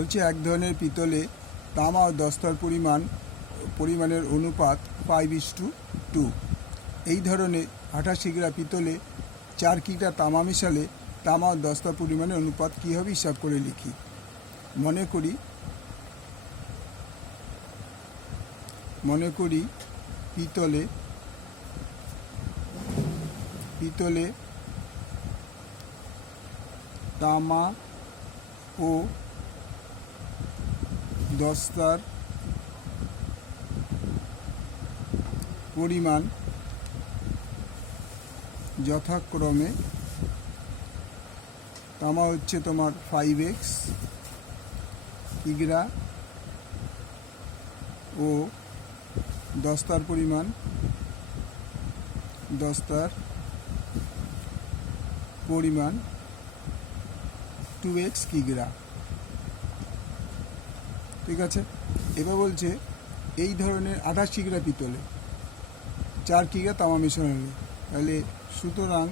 বলছে এক ধরনের পিতলে তামা ও দস্তার পরিমাণের অনুপাত 5:2। এই ধরনের 88 গ্রাম পিতলে 4 কিগ্রা তামা মেশালে তামা ও দস্তার পরিমাণের অনুপাত কী হবে হিসাব করে লিখি। মনে করি পিতলে তামা ও দস্তার পরিমাণ যথাক্রমে তামা হচ্ছে তোমার 5x কিগ্রা ও দস্তার পরিমাণ 2x কিগ্রা। ঠিক আছে, এবার বলছে এই ধরনের 28 কিগ্রা পিতলে 4 কিগ্রা তামা মেশানো হলে, তাহলে সুতরাং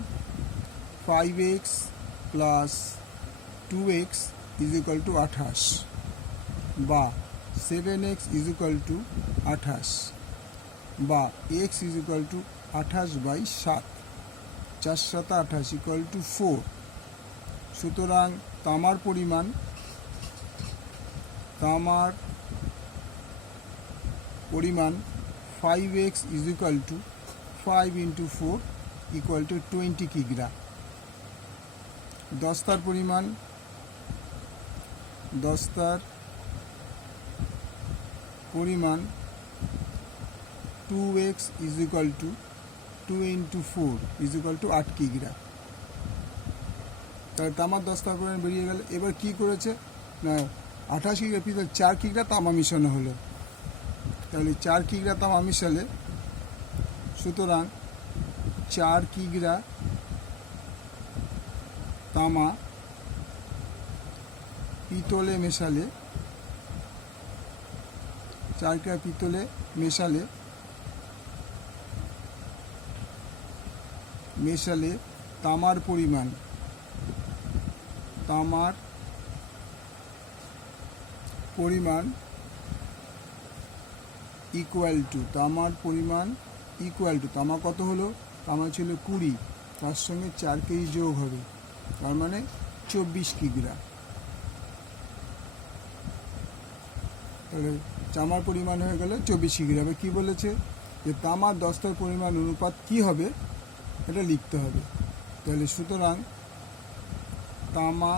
5x plus 2x is equal to 28 বা 7x ইজ ইকুয়াল টু 28 বা x is equal to 28/7, 4 × 7 28 equal to 4। সুতরাং তামার পরিমাণ 5x is equal to 5 × 4 equal to 20 কিগ্রা। দস্তার পরিমাণ 2x is equal to 2 × 4 is equal to 8 কিগ্রা। তাহলে তামার দস্তার পরিমাণ বেরিয়ে গেল। এবার কি করেছে না 28 কিগ্রা পিতল 4 কিগ্রা তামা মিশানো হলো, তাহলে 4 কিগ্রা তামা মিশালে সুতরাং 4 কিগ্রা তামা পিতলে মেশালে 4 কিগ্রা পিতলে মেশালে তামার পরিমাণ ইকুয়াল টু তামা কত হলো, তামা ছিল 20, তার সঙ্গে 4 কেজি যোগ হবে, তার মানে 24 কিগ্রা। তাহলে তামার পরিমাণ হয়ে গেল 24 কিগ্রা। এবার কী বলেছে যে তামার দস্তার পরিমাণ অনুপাত কি হবে এটা লিখতে হবে। তাহলে সুতরাং তামা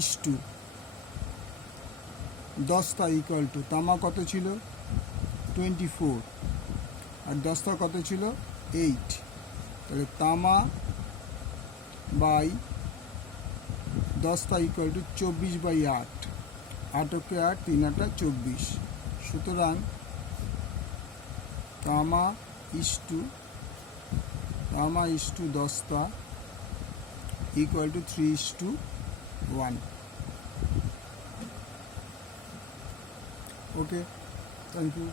ইস্টু দস্তা ইকুয়াল টু তামা কত ছিল 24 আর দস্তা কত ছিল 8, তাহলে তামা বাই দস্তা ইকুয়াল টু 24/8, 8 × 8 3 × 8 24। সুতরাং তামা ইস্টু দস্তা equal to 3:1। Okay, thank you.